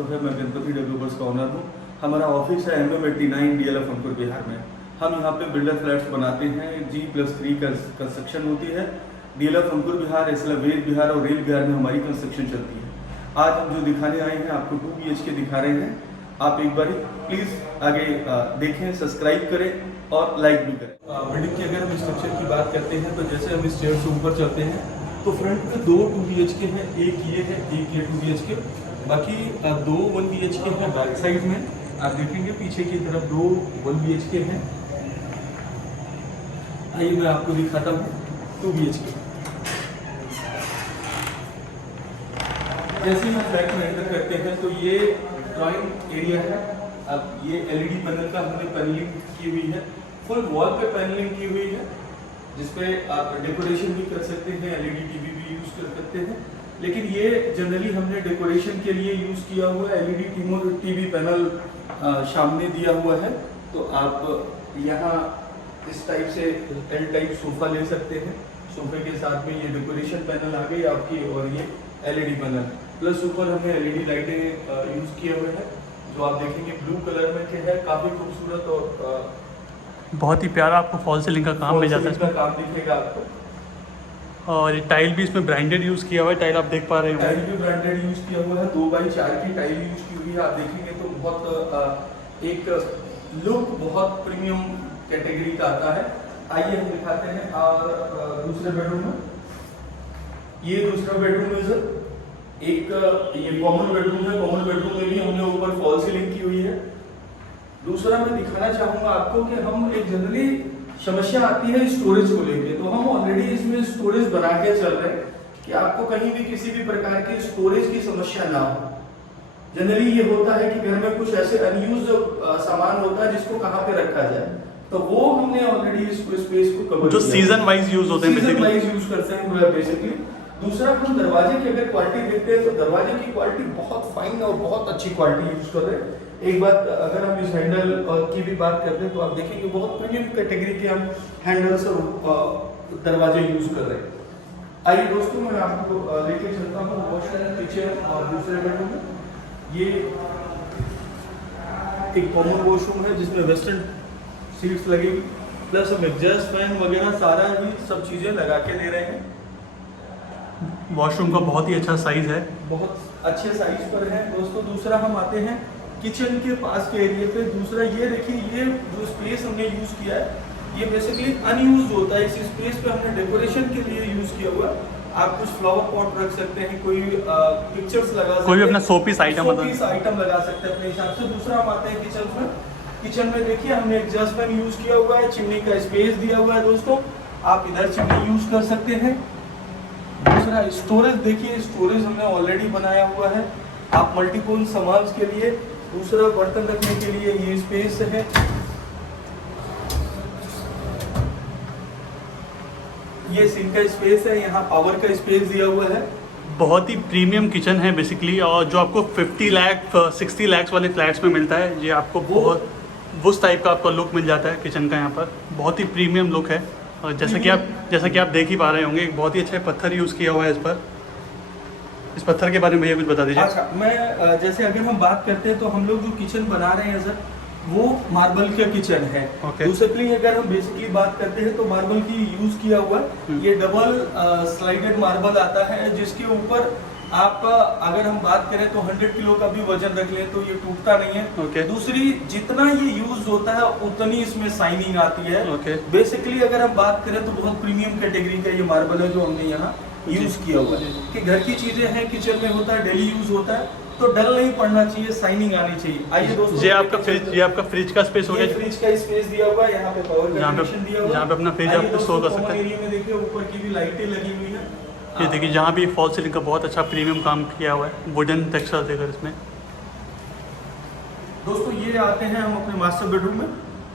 श्रीवास्तव है, मैं गणपति डेवलपर्स का ओनर हूँ। हमारा ऑफिस है MM89 DLF अंकुर बिहार में। हम यहाँ पे बिल्डर फ्लैट्स बनाते हैं, G+3 कंस्ट्रक्शन होती है। DLF अंकुर बिहार, एसला वेद बिहार और रेल बिहार में हमारी कंस्ट्रक्शन चलती है। आज हम जो दिखाने आए हैं आपको 2 BHK दिखा रहे हैं। आप एक बार प्लीज़ आगे देखें, सब्सक्राइब करें और लाइक भी करें। बिल्डिंग की अगर हम स्ट्रक्चर की बात करते हैं तो जैसे हम स्टेयर से ऊपर चलते हैं तो फ्रंट में 2 2 BHK हैं, एक ये है, एक ये 2 BHK, बाकी 2 1 BHK हैं बैक साइड में। आप देखेंगे पीछे की तरफ 2 1 BHK हैं। आइए मैं आपको दिखाता हूँ 2 BHK। जैसे ही हम फ्लैट में एंटर करते हैं तो ये ड्राइंग एरिया है। अब ये LED पैनल का हमने पैनलिंग की हुई है, फुल वॉल पे पैनलिंग की हुई है, जिसपे आप डेकोरेशन भी कर सकते हैं, LED TV भी यूज कर सकते हैं। लेकिन ये जनरली हमने डेकोरेशन के लिए यूज किया हुआ है। LED TV पैनल सामने दिया हुआ है, तो आप यहाँ इस टाइप से L टाइप सोफा ले सकते हैं। सोफे के साथ में ये डेकोरेशन पैनल आ गई आपकी, और ये LED पैनल प्लस ऊपर हमने LED लाइटें यूज किए हुए हैं, जो आप देखेंगे ब्लू कलर में के है, काफी खूबसूरत और बहुत ही प्यारा आपको फॉल सीलिंग का काम मिल जाता है। इसका काम दिखेगा आपको। और ये टाइल भी इसमें ब्रांडेड यूज़ किया हुआ है, टाइल आप देख पा रहे टाइल हो। भी ब्रांडेड यूज किया हुआ है, 2x4 की टाइल यूज की हुई है। आप देखेंगे तो बहुत एक लुक बहुत प्रीमियम कैटेगरी का आता है। आइए हम दिखाते हैं। और दूसरे बेडरूम में, ये दूसरा बेडरूम है सर। एक ये कॉमन बेडरूम है। कॉमन बेडरूम में भी हमने ऊपर फॉल सीलिंग की हुई है। दूसरा मैं दिखाना चाहूंगा आपको कि हम एक जनरली समस्या आती है स्टोरेज को लेके, तो हम ऑलरेडी इसमें स्टोरेज बना के चल रहे हैं कि आपको कहीं भी किसी भी प्रकार की स्टोरेज की समस्या ना हो। जनरली ये होता है कि घर में कुछ ऐसे अनयूज सामान होता है जिसको कहाँ पे रखा जाए, तो वो हमने ऑलरेडी इसको स्पेस को कवर जो सीजन वाइज यूज होते हैं, सीजन वाइज यूज करते हैं बेसिकली। दूसरा हम दरवाजे की अगर क्वालिटी देखते हैं तो दरवाजे की क्वालिटी बहुत फाइन और बहुत अच्छी क्वालिटी यूज कर रहे हैं। एक बात अगर हम इस हैंडल की भी बात करते हैं तो आप देखेंगे बहुत प्रीमियम कैटेगरी के हम हैंडल्स और दरवाजे यूज कर रहे हैं। आइए दोस्तों, मैं आपको लेके चलता हूँ वॉशरूम, किचन और दूसरे बेडरूम में। ये एक कॉमन वॉशरूम है जिसमें वेस्टर्न सीट्स लगेगी, प्लस हम एग्जॉस्ट फैन वगैरह सारा ही सब चीजें लगा के दे रहे हैं। वॉशरूम का बहुत ही अच्छा साइज है, बहुत अच्छे साइज पर है दोस्तों। दूसरा हम आते हैं किचन के पास के एरिया पे। दूसरा ये देखिए, ये जो स्पेस हमने यूज किया है ये बेसिकली अनयूज होता है। इस स्पेस पे हमने डेकोरेशन के लिए यूज किया हुआ है। आप कुछ फ्लावर पॉट रख सकते हैं, कोई पिक्चर्स लगा सकते हैं, कोई भी अपना शोपीस आइटम लगा सकते हैं अपने हिसाब से। दूसरा हम आते हैं किचन में। किचन में देखिए हमने एग्जॉस्ट फैन यूज किया हुआ है, चिमनी का स्पेस दिया हुआ है दोस्तों, आप इधर चिमनी यूज कर सकते हैं। दूसरा स्टोरेज देखिए, स्टोरेज हमने ऑलरेडी बनाया हुआ है आप मल्टीपल सामान के लिए। दूसरा बर्तन रखने के लिए ये स्पेस है। ये सिंक का स्पेस है, यहाँ पावर का स्पेस दिया हुआ है। बहुत ही प्रीमियम किचन है बेसिकली, और जो आपको 50 लाख 60 लाख वाले फ्लैट्स में मिलता है, ये आपको बहुत उस टाइप का आपका लुक मिल जाता है किचन का। यहाँ पर बहुत ही प्रीमियम लुक है, और जैसा कि आप देख ही पा रहे होंगे, एक बहुत ही अच्छा पत्थर यूज़ किया हुआ है इस पर। इस पत्थर के बारे में भैया कुछ बता दीजिए। अच्छा, मैं जैसे अगर हम बात करते हैं तो हम लोग जो किचन बना रहे हैं सर, वो मार्बल का किचन है। दूसरी अगर हम बेसिकली बात करते हैं तो मार्बल की यूज किया हुआ ये डबल स्लाइडेड मार्बल आता है, जिसके ऊपर आप अगर हम बात करें तो 100 किलो का भी वजन रख लें तो ये टूटता नहीं है। दूसरी, जितना ये यूज होता है उतनी इसमें शाइनिंग आती है। बेसिकली अगर हम बात करें तो बहुत प्रीमियम कैटेगरी का ये मार्बल है जो हमने यहाँ यूज किया हुआ है कि घर की चीजें हैं, किचन में होता है, डेली यूज होता है, तो डल नहीं पड़ना चाहिए, शाइनिंग आनी चाहिए। आइए दोस्तों, ये आपका फ्रिज का स्पेस हो गया। फ्रिज का स्पेस दिया हुआ है, यहाँ पे पावर का कनेक्शन दिया हुआ है, जहाँ पे अपना फ्रिज आप स्टोर कर सकते हैं। एरिया में देखिए ऊपर की भी लाइटें लगी हुई है। ये देखिए, जहाँ भी फॉल सीलिंग का बहुत अच्छा प्रीमियम काम किया हुआ है, वुडन टेक्सचर देकर इसमें। दोस्तों ये आते हैं हम अपने मास्टर बेडरूम में।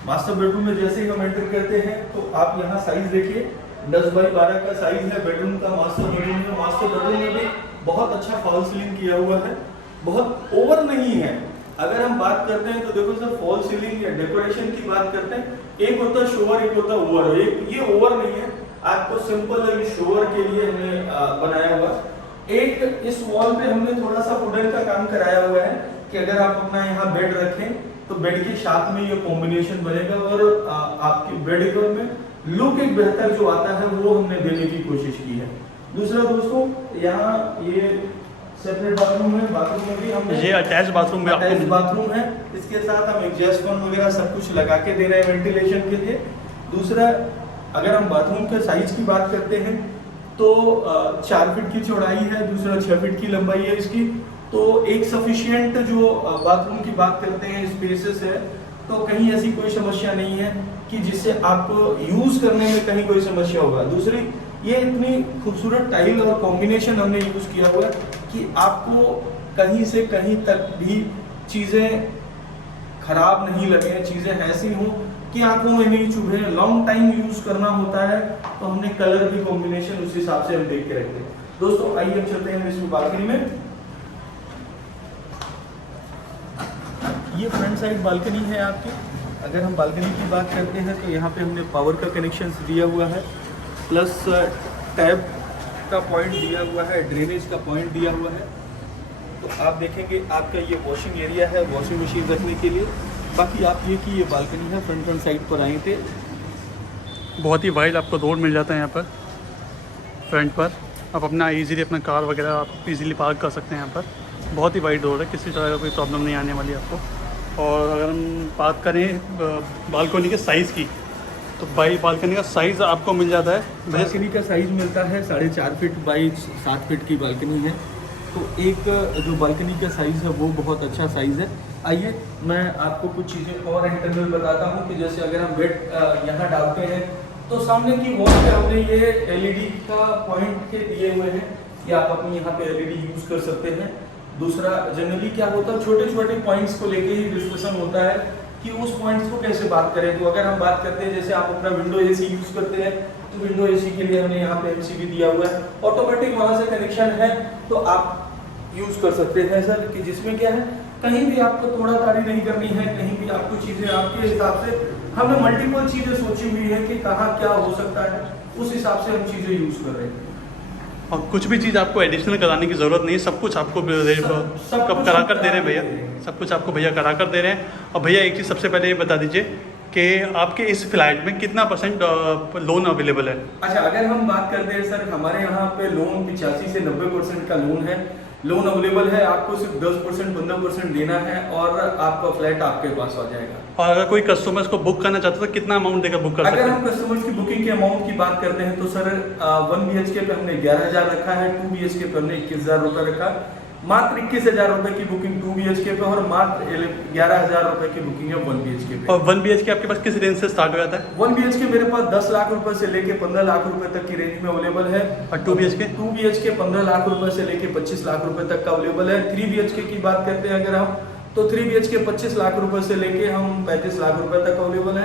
मास्टर बेडरूम में जैसे ही हम एंटर करते हैं तो आप यहाँ साइज देखिए, 10 बाई 12 का साइज है बेडरूम का। मास्टर बेडरूम में, मास्टर बेडरूम में भी बहुत अच्छा फॉल सीलिंग किया हुआ है, बहुत ओवर नहीं है। अगर हम बात करते हैं तो देखो सर, फॉल सीलिंग या डेकोरेशन की बात करते हैं, एक होता है शोवर, एक होता है ओवर। एक ये ओवर नहीं है, आपको सिंपल शोवर के लिए हमने बनाया हुआ। एक इस वॉल पे हमने थोड़ा सा वुडन का काम कराया हुआ है कि अगर आप अपना यहाँ बेड रखें तो बेड के साथ में ये कॉम्बिनेशन बनेगा और आपके बेड में लुक एक बेहतर जो आता है वो हमने देने की कोशिश की है। दूसरा दोस्तों, यहाँ ये सेपरेट बाथरूम है, बाथरूम में भी हमने ये अटैच बाथरूम में अटैच आपको बाथरूम है। इसके साथ हम एग्जॉस्ट फैन वगैरह सब कुछ लगा के दे रहे हैं वेंटिलेशन के लिए। दूसरा, अगर हम बाथरूम के साइज की बात करते हैं तो 4 फीट की चौड़ाई है, दूसरा 6 फीट की लंबाई है इसकी। तो एक सफिशिएंट जो बाथरूम की बात करते हैं स्पेसेस है, तो कहीं ऐसी कोई समस्या नहीं है कि जिससे आपको यूज करने में कहीं कोई समस्या होगा। दूसरी, ये इतनी खूबसूरत टाइल और कॉम्बिनेशन हमने यूज किया हुआ है कि आपको कहीं से कहीं तक भी चीजें खराब नहीं लगे, चीजें ऐसी हों कि आंखों में नहीं चुभे, लॉन्ग टाइम यूज करना होता है, तो हमने कलर की कॉम्बिनेशन उस हिसाब से हम देख के रखते हैं। दोस्तों आइए हम चलते हैं इसमें बालकनी में। ये फ्रंट साइड बालकनी है आपकी। अगर हम बालकनी की बात करते हैं तो यहाँ पे हमने पावर का कनेक्शन दिया हुआ है, प्लस टैप का पॉइंट दिया हुआ है, ड्रेनेज का पॉइंट दिया हुआ है। तो आप देखेंगे आपका ये वॉशिंग एरिया है, वॉशिंग मशीन रखने के लिए। बाकी आप ये कि ये बालकनी है, फ्रंट साइड पर आए थे, बहुत ही वाइड आपको रोड मिल जाता है यहाँ पर फ्रंट पर। आप अपना इजीली अपना कार वगैरह आप इजीली पार्क कर सकते हैं यहाँ पर। बहुत ही वाइड रोड है, किसी तरह का कोई प्रॉब्लम नहीं आने वाली आपको। और अगर हम बात करें बालकनी के साइज़ की, तो बालकनी का साइज़ आपको मिल जाता है। बालकनी का साइज मिलता है 4.5 फीट बाई 7 फीट की बालकनी है। तो एक जो बालकनी का साइज़ है वो बहुत अच्छा साइज़ है। आइए मैं आपको कुछ चीज़ें और इंटरनल बताता हूँ कि जैसे अगर हम बेड यहाँ डालते हैं तो सामने की वॉल पे हमने ये एलईडी का पॉइंट के दिए हुए हैं कि आप अपनी यहाँ पे एलईडी यूज़ कर सकते हैं। दूसरा, जनरली क्या होता है, छोटे छोटे पॉइंट्स को लेके ही डिस्कशन होता है कि उस पॉइंट्स को कैसे बात करें। तो अगर हम बात करते हैं जैसे आप अपना विंडो एसी यूज़ करते हैं तो विंडो एसी के लिए हमने यहाँ पे एमसीबी दिया हुआ है, ऑटोमेटिक वहाँ से कनेक्शन है तो आप यूज़ कर सकते हैं सर, कि जिसमें क्या है कहीं भी आपको तोड़ा ताड़ी नहीं करनी है, कहीं भी आपको चीज़ें आपके हिसाब से हमने मल्टीपल चीज़ें सोची हुई है कि कहाँ क्या हो सकता है, उस हिसाब से हम चीज़ें यूज़ कर रहे हैं। और कुछ भी चीज़ आपको एडिशनल कराने की ज़रूरत नहीं है, सब कुछ आपको सब कब करा कर दे रहे हैं भैया, सब कुछ आपको भैया करा कर दे रहे हैं। और भैया एक चीज़ सबसे पहले ये बता दीजिए कि आपके इस फ्लैट में कितना % लोन अवेलेबल है? अच्छा, अगर हम बात करते हैं सर, हमारे यहाँ पे लोन 85 से 90% का लोन है, लोन अवेलेबल है। आपको सिर्फ 10% 15% देना है और आपका फ्लैट आपके पास आ जाएगा। और अगर कोई कस्टमर्स को बुक करना चाहता है तो कितना अमाउंट देकर बुक कर सकते हैं? अगर हम कस्टमर्स की बुकिंग के अमाउंट की बात करते हैं तो सर 1 BHK पे हमने 11,000 रखा है, 2 BHK पे हमने 21,000 रुपये रखा। मात्र 21,000 रुपये की बुकिंग 2 BHK पे और मात्र 11,000 रुपये की बुकिंग है 1 BHK पे। और 1 BHK आपके पास किस रेंज से स्टार्ट हो जाता है? 1 BHK मेरे पास 10 लाख रुपए से लेके 15 लाख रुपए तक की रेंज में अवेलेबल है। और 2 BHK? 2 BHK 15 लाख रुपए से लेके 25 लाख रुपए तक का अवेलेबल है। 3 BHK की बात करते हैं अगर हम, तो 3 BHK 25 लाख रुपए से लेके हम 35 लाख रुपए तक अवेलेबल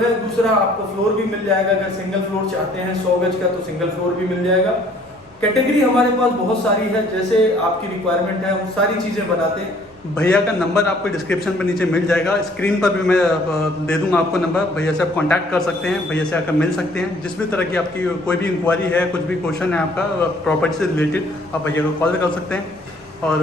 है। दूसरा, आपको फ्लोर भी मिल जाएगा, अगर सिंगल फ्लोर चाहते हैं 100 गज का तो सिंगल फ्लोर भी मिल जाएगा। कैटेगरी हमारे पास बहुत सारी है, जैसे आपकी रिक्वायरमेंट है हम सारी चीज़ें बनाते हैं। भैया का नंबर आपको डिस्क्रिप्शन पर नीचे मिल जाएगा, स्क्रीन पर भी मैं दे दूंगा आपको नंबर। भैया से आप कांटेक्ट कर सकते हैं, भैया से आकर मिल सकते हैं। जिस भी तरह की आपकी कोई भी इंक्वायरी है, कुछ भी क्वेश्चन है आपका प्रॉपर्टी से रिलेटेड, आप भैया को कॉल कर सकते हैं। और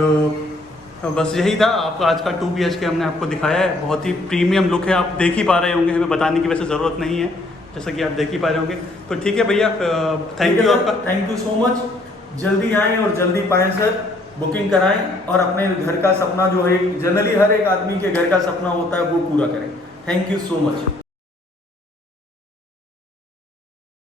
बस यही था, आपका आज का 2 BHK हमने आपको दिखाया है। बहुत ही प्रीमियम लुक है, आप देख ही पा रहे होंगे, हमें बताने की वैसे ज़रूरत नहीं है, जैसा कि आप देख ही पा रहे होंगे। तो ठीक है भैया, थैंक यू आपका, थैंक यू सो मच। जल्दी आएँ और जल्दी पाएँ सर, बुकिंग कराएं और अपने घर का सपना जो है जनरली हर एक आदमी के घर का सपना होता है वो पूरा करें। Thank you so much.